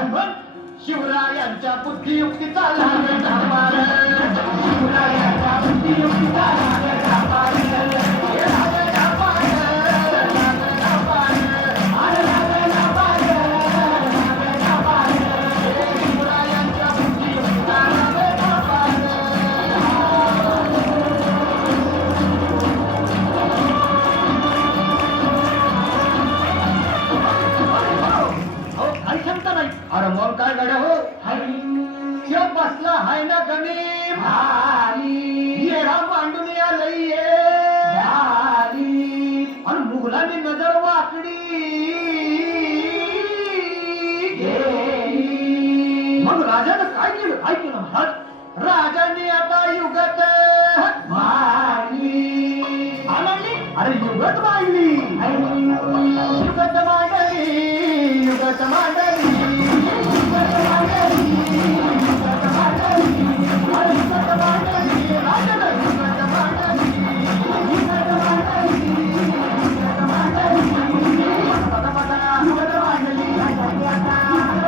शिवरायांच्या बुद्धियुक्तीचा लागेल ढापार, शिवरायांच्या बुद्धियुक्तीचा लागेल ढापार, लागेल ढापार, लागेल ढापार, अरे लागेल ढापार, लागेल ढापार, शिवरायांच्या बुद्धियुक्तीचा लागेल ढापार. काही क्षमता नाही. अरे मग काय गड्या हो, शिव बसला हाय ना कमी भाली, येडा मांडून आलंय आणि मुघलांनी नजर वाकडी गेली. मग राजानं काय केलं? काय केलं महाराज? राजाने आता युगत मांडली. अरे युगत मांडली, युगत मांडली, युगत मांडली, युगत मांडली, युगत मांडली, युगत मांडली, राजानं युगत मांडली, युगत मांडली, युगत मांडली, पटा पटा युगत मांडली, युगत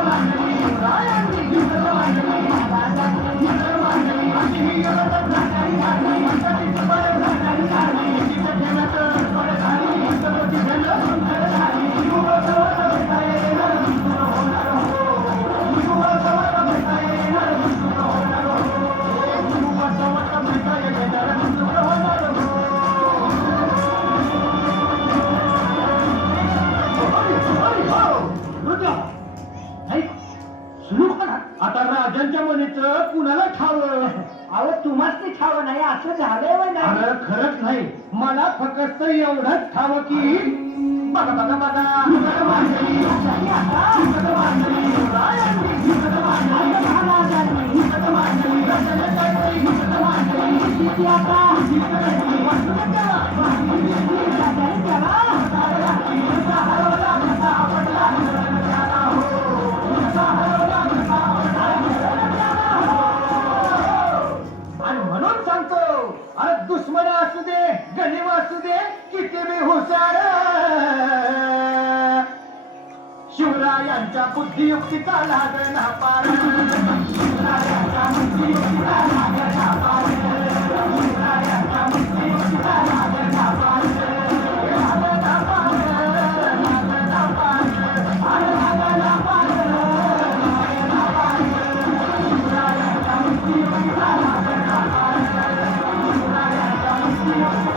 मांडली, राजांनी युगत मांडली, युगत मांडली, आणि ही युगत मांडली, मांडली, बरं मांडली, झाली, तिथं ठेवलं बरं झाली, मोठी झालं सुंदर झाली, युगत भेटा येणार सुंदर होणार हो, युगत भेटा येणार सुंदर होणार हो, युगत भेटा येणार सुंदर होणार हो. आता राजांच्या मनीचं कुणाला ठावं? अहो तुम्हाच ते ठाव नाही असं झालंय वय नाही. अरे खरंच नाही, मला फक्त एवढंच ठावं की बघा बघा बघा युगत मांडली, युगत मांडली, रायांनी युगत मांडली, महाराजांनी युगत मांडली, राजांनी युगत मांडली, किती आता वाचून द्या, राजाने त्याला हरवला कसा आवडला त्याला हो, कसा हरवला कसा आवडला त्याला हो. आणि म्हणून सांगतो, अरे दुश्मन असू दे, गरीब असू दे, किती बी हुशार, शिवरायांच्या बुद्धियुक्तीचा लागेल पार, शिवरायांच्या बुद्धियुक्तीचा लागेल पार, शिवरायांच्या बुद्धियुक्तीचा लागेल पार, लागेल पार, लागेल पार, अरे लागेल पार, लागेल पार, शिवरायांच्या बुद्धियुक्तीचा लागेल पार, शिवरायांच्या बुद्धियुक्तीचा